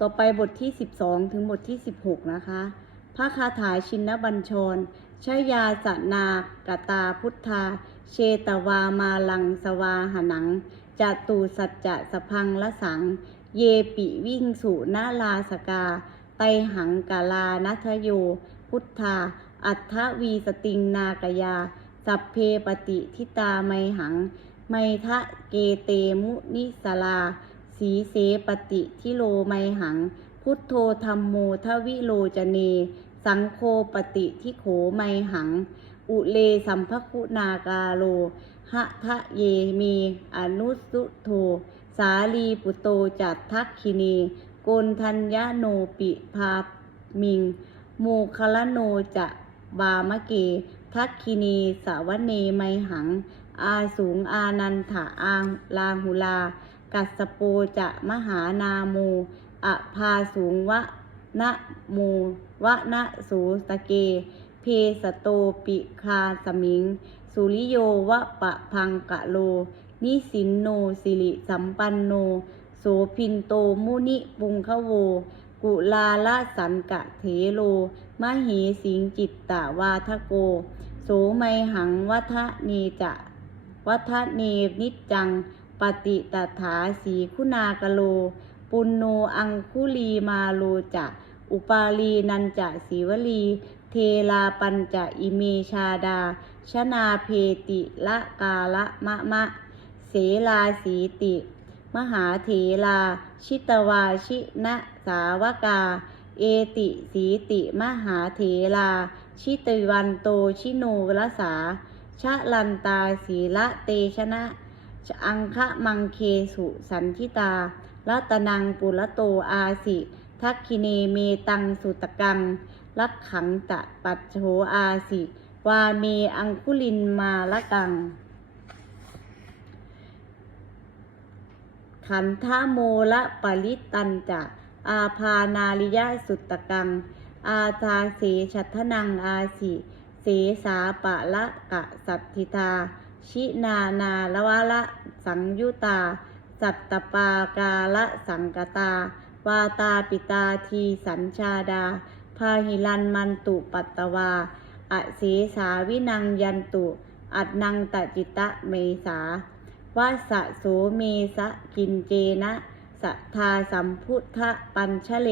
ต่อไปบทที่ 12 ถึงบทที่ 16 นะคะ พระคาถาชินบัญชรชยาสนากตาพุทธา เชตวามาลังสวาหนังจตูสัจจะสพังละสัง เยปิวิ่งสุนาลาสกา ไตหังกาลานัทโย พุทธา อัทธวีสติงนากยา สัพเพปฏิทิตาไมหัง ไมทะเกเตมุนิสลา สีเสปฏิทิโลไมหัง พุทโธธรรมโมทวิโลจเน สังโฆปฏิทิโขไมหัง อุเลสัมภคุณากาโลหะทะเยเมอนุสุโธสาลีปุโตจัตทักคินีโกนทัญญาโนปิภามิง โมคละโนจะบามะเก ทักคินีสาวเนไมหัง อาสูงอานันถาอางลาหุลา กัสสโปจะมหานาโมอะพาสูงวะนะโมวะนะสูสเก เพสโตปิคาสมิง สุริโยวะปะพังกะโล นิสินโนสิริสัมปันโน โสพินโตมุนิปุงคะโว กุลาละสันกะเถโลมหิสิงจิตตาวาทโก โสไมหังวัฒเนจะวัฒเนนิจัง ปฏิตถาสีคุณากโล ปุณโนอังคุลีมาโลจะอุปาลีนันจะสีวลี เทลาปัญจะอิเมชาดา ชนาเพติละกาละมะมะ เสลาสีติ มหาเถลา ชิตวาชินะสาวกา เอติสีติมหาเถลา ชิตวันโตชิโนรสาชะลันตาสีละเตชนะ อังคะมังเคสุสันทิตารัตนังปุระโตอาสิทักคิเนเมตังสุตกังลักขังจะปัจโฉอาสิวาเมอังคุลินมาละกัง ขันธโมละปริตันจะอาพานาริยสุตตกัง อาทาเสชัทนังอาสิ เสสาปะละกะสัตถิตา ชินานาละวะละสังยุตา สัตตปากาละสังกตา วาตาปิตาทีสัญชาดา พาหิลันมันตุปัตตวาอเสสาวินังยันตุ อัดนังตจิตะเมสาวาสะโสเมสะกินเจนะสัทธาสัมพุทธปัญชเล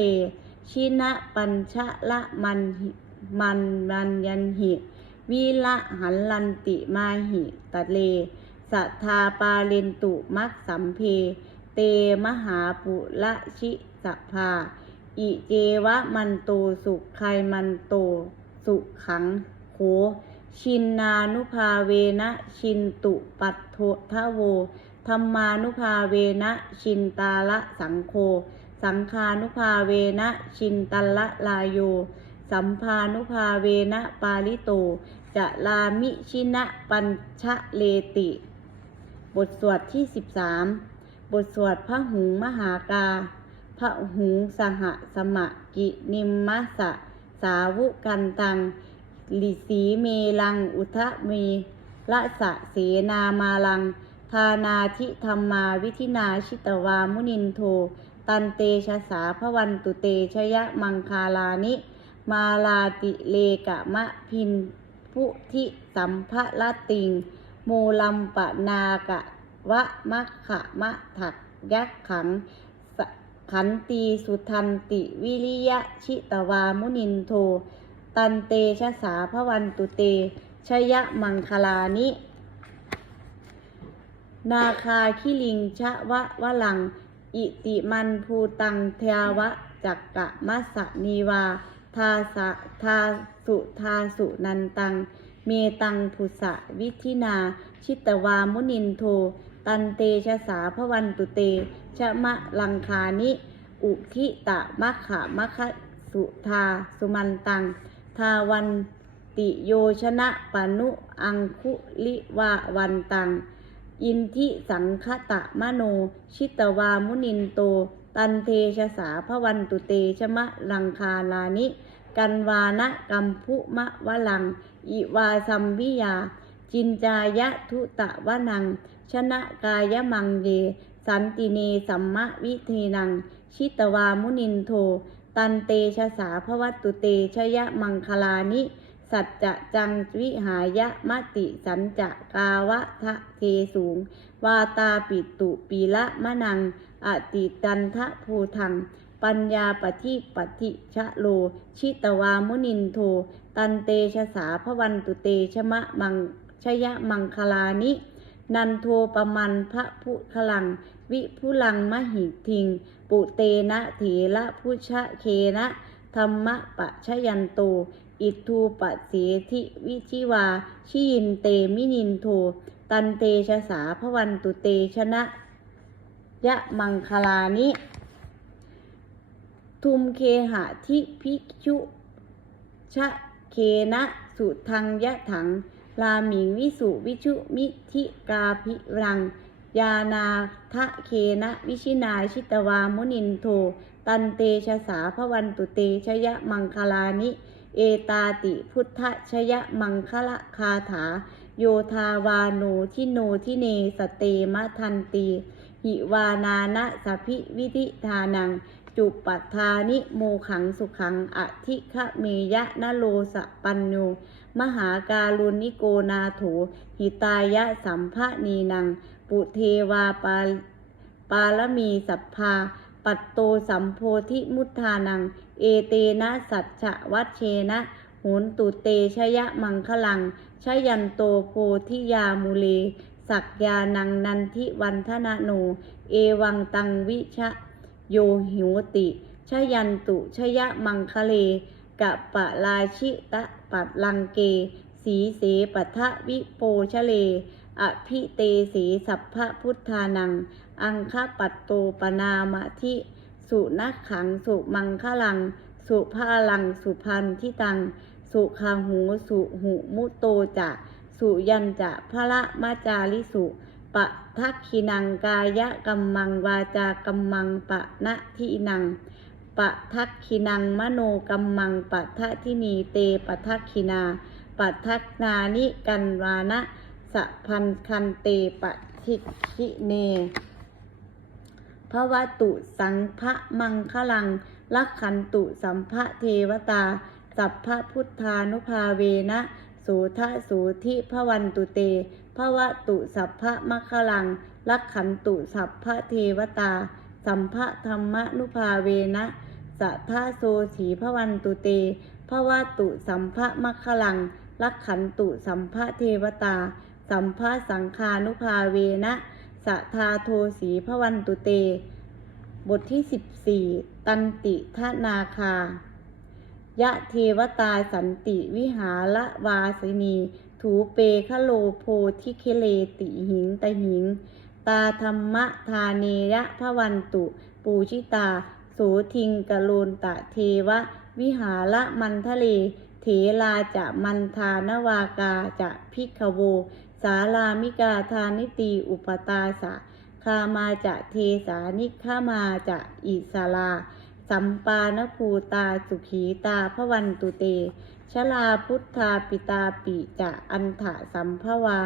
ชินะปัญชละมันมันมันยันหิ วิละหันลันติมาหิตะเลสัทธาปาเลนตุมักสัมเพ เตมหาปุละชิสภา อิเจวะมันโตสุขไคมันโตสุขังโขชินนานุภาเวนะชินตุปัตโททะโวธรรมานุภาเวนะชินตาละสังโฆสังคานุภาเวนะชินตละลายโย สัมภานุภาเวนะปาลิโต จะลามิชินะปัญชะเลติ บทสวดที่ 13 บทสวดพระหุงมหากาพระหุงสหสมะกินิมมะสะ สาวุกันตังลิสีเมลังอุทะเมละสะเสนามาลัง ทานาทิธรรมาวิธินาชิตวามุนินโท ตันเตชะสาพวันตุเตชยะมังคาลานิ มาลาติเลกะมะพิน พุทิสัมภะละติง โมลัมปะนากะวะมะขะมะถักยักขังสขันตีสุทันติวิริยะชิตวามุนินโท ตันเตชะสาพวันตุเตชยะมังคลานิ นาคาคิลิงชะวะวะลัง อิติมันภูตังเทวะจักกะมัสสะนีวา ทาสะทาสุทาสุนันตัง เมตังภุสะวิธินา ชิตวามุนินโท ตันเตชะสาพวันตุเต ชะมะลังคานิ อุทิตะมะขะมะคะสุทาสุมันตัง ทาวันติโยชนะปานุอังคุลิวาวันตัง อินทิสังคตะมโน ชิตวามุนินโต ตันเทชะสาพวันตุเตชมะลังคาลานิ กันวานะกัมพุมะวะลัง อิวาสัมวิยา จินจายะทุตะวะนัง ชนะกายมังเย สันติเนสัมมะวิเทนัง ชิตวามุนินโท ตันเตชะสาภวัตตุเตชยะมังคลานิ สัจจะจังวิหายะมติสันจะกาวะทะเทสูง วาตาปิตุปีละมะนัง อติตันทะภูทัง ปัญญาปฏิปฏิชะโล ชิตวามุนินโท ตันเตชะสาพวันตุเตชมะมังชยะมังคลานิ นันโทปมันพระพุคลัง วิพุลังมหิทิง ปุเตนะเถระพุชะเคนะธรรมะปะชยันโต อิทูปะเสธิวิชิวา ชิยินเตมินินโท ตันเตชะสาพวันตุเตชนะ ยะมังคลานิ ทุมเคหะทิภิกษุชะเคนะสุทังยะถังลามิงวิสุวิชุมิทิกาภิรัง ยานาทะเคนะวิชินาชิตวามุนินโท ตันเตชะสาพวันตุเตชยะมังคลานิ เอตาติพุทธชยมังคละคาถา โยธาวาโนทิโนทิเนสเตมะทันตี หิวานานะสพิวิธิทานัง จุปัฏฐานิโมขังสุขังอธิฆะเมยะนโลสะปัญโนมหาการุณิโกนาโถหิตายะสัมภะนีนัง ปุเทวาปาปาลมีสัพพา ปัตโตสัมโพธิมุทานัง เอเตนะสัจฉวัชเชนะโหนตุเตชยะมังคลังชยันโตโพธิยามุเล สักยานังนันทิวันทนาโน เอวังตังวิชะโยหิวติชยันตุชยะมังคะเลกะปะลาชิตะปัดลังเก สีเสปัทะวิโปชะเล อภิเตสีสัพพะพุทธานัง อังคปัตโตปนามะทิสุนักขัง สุมังคลัง สุภาลัง สุพันทิตัง สุคาหูสุหุมุโตจะสุยันจะพระมาจาริสุปะทักขินังกายะกัมมังวาจากัมมังปะนะทินังปะทักขินังมโนกัมมังปะทะทินีเตปะทักขินาปะทักนานิกันวานะสะพันคันเตปะทิคิเน พระวตุสังพะมังคลังลักขันตุสัมภะเทวตา สัพพะพุทธานุภาเวนะสูทะสูทิพระวันตุเตพระวตุสัพพะมัคคลังลักขันตุสัพพะเทวตา สัมภะธรรมนุภาเวนะสัทธาโซสีพระวันตุเตพระวตุสัมภะมัคคลังลักขันตุสัมภะเทวตา สัมภะสังคานุภาเวนะ สัทาโทสีพระวันตุเต บทที่ 14 ตันติทนาคา ยะเทวตาสันติวิหาระวาสินี ถูเปคโลโพธิเคเลติหิงตะหิง ตาธรรมะทาเนยะพระวันตุ ปูชิตา โสทิงกะโลนตะเทวะ วิหาระมันทะเล เถลาจะมันทานวากาจะพิกโว สาลามิกาทานิตีอุปตาสะคามาจะเทสานิฆามาจะอิสาลาสัมปานภูตาสุขีตาพวันตุเต ชลาพุทธาปิตาปิจะอันถะสัมภวา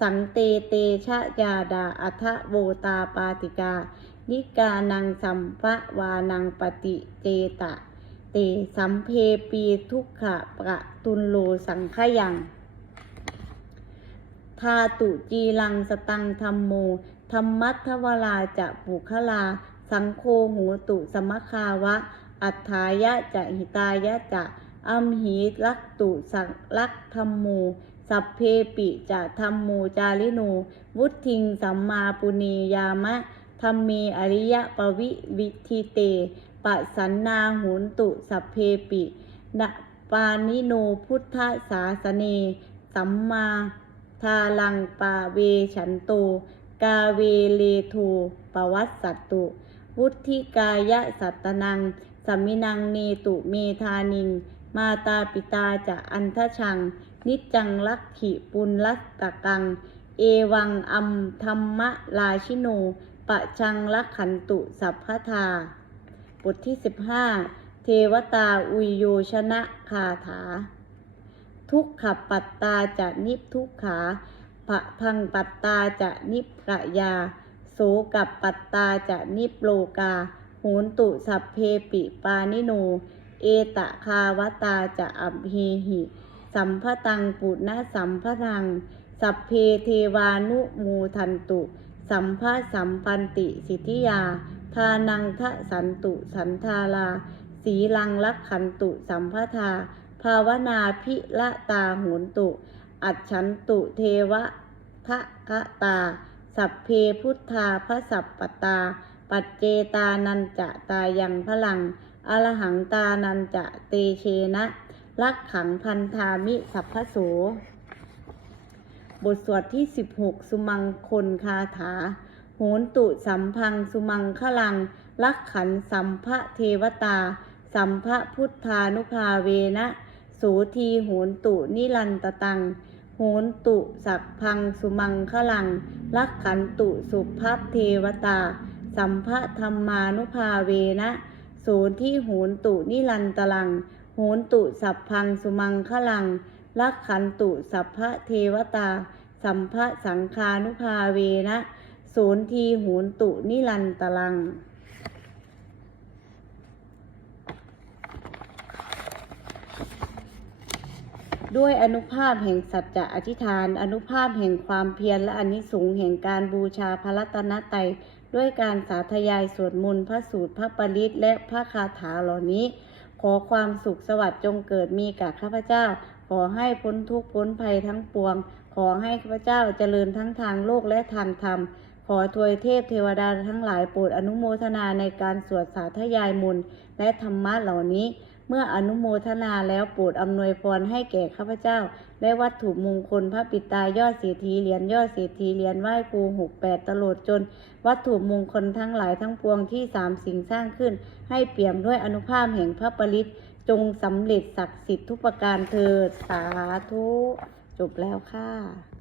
สังเตเตชะยาดาอัทะโวตาปาติกา นิกานังสัมภวานังปฏิเจตะ เตสัมเพปีทุกขะประตุนโลสังขยัง ทาตุจีลังสตังธรรมโม ธรรมัทวราจะปุคลา สังโฆโหตุสมคาวะ อัฏฐายะจะหิตายะจะอัมหีลักตุสังลักธรรมโม สัพเพปิจะธรรมโมจาริโน วุทิงสัมมาปุเนยามะธรรมเมอริยปวิวิธิเตปะสันนาโหนตุสัพเพปินะปานิโนพุทธสาสเน สัมมา ทาลังปาเวฉันโต กาเวเลโทปวัสสัตตุ วุธิกายะสัตตนังสัมมินังเนตุเมธานิง มาตาปิตาจะอันทชัง นิจังลักขิปุลลัสตะกัง เอวังอัมธรรมะลาชิโนปะชังลักขันตุสัพพทา บทที่15เทวตาอุยโยชนะคาถา ทุกขปัตตาจะนิพทุกขาพะพังปัตตาจะนิพกะยา โสกับปัตตาจะนิโปโลกาโหนตุสัพเพปิปานิโน เอตะคาวตาจะอัมเหหิ สัมภตังปุณณสัมภทัง สัพเพเทวานุมูทันตุ สัมภสัมปันติสิทธิยา ทานังทะสันตุสันทารา สีลังลักขันตุสัมภทา ภาวนาพิละตาโหนตุ อัจฉันตุเทวะทะกะตา สัพเพพุทธาพระสัพปตา ปัจเจตานันจะตายังพลัง อรหังตานันจะเตเชนะลักขังพันธามิสัพพโส บทสวดที่ 16 สุมังคนคาถา โหนตุสัมพังสุมังคลัง ลักขันสัมภะเทวตา สัมภะพุทธานุภาเวนะ สทีโหนตุนิรันตตัง โหนตุสักพังสุมังคลัง ลักขันตุสุภัพเทวตา สัมภะธรรมานุภาเวนะโสที่โหนตุนิรันตลัง โหนตุสัพพังสุมังคลัง ลักขันตุสัพพะเทวตา สัมภะสังคานุภาเวนะโสนทีโหนตุนิรันตลัง ด้วยอนุภาพแห่งสัจจะอธิษฐาน อนุภาพแห่งความเพียรและอนิสงส์แห่งการบูชาพระรัตนตรัยด้วยการสาธยายสวดมนต์พระสูตรพระปริตและพระคาถาเหล่านี้ ขอความสุขสวัสดิ์จงเกิดมีกับข้าพเจ้า ขอให้พ้นทุกข์พ้นภัยทั้งปวง ขอให้ข้าพเจ้าเจริญทั้งทางโลกและทางธรรม ขอทวยเทพเทวดาทั้งหลายโปรดอนุโมทนาในการสวดสาธยายมนต์และธรรมะเหล่านี้ เมื่ออนุโมทนาแล้วโปรดอำนวยพรให้แก่ข้าพเจ้า และวัตถุมงคลพระปิตายอดเศรษฐีเหรียญยอดเศรษฐีเหรียญไหว้ครูหกแปดตลอดจน วัตถุมงคลทั้งหลายทั้งปวงที่สามสิ่งสร้างขึ้น ให้เปี่ยมด้วยอนุภาพแห่งพระปริตจงสำเร็จศักดิ์สิทธิ์ทุกประการเถิดสาธุ จบแล้วค่ะ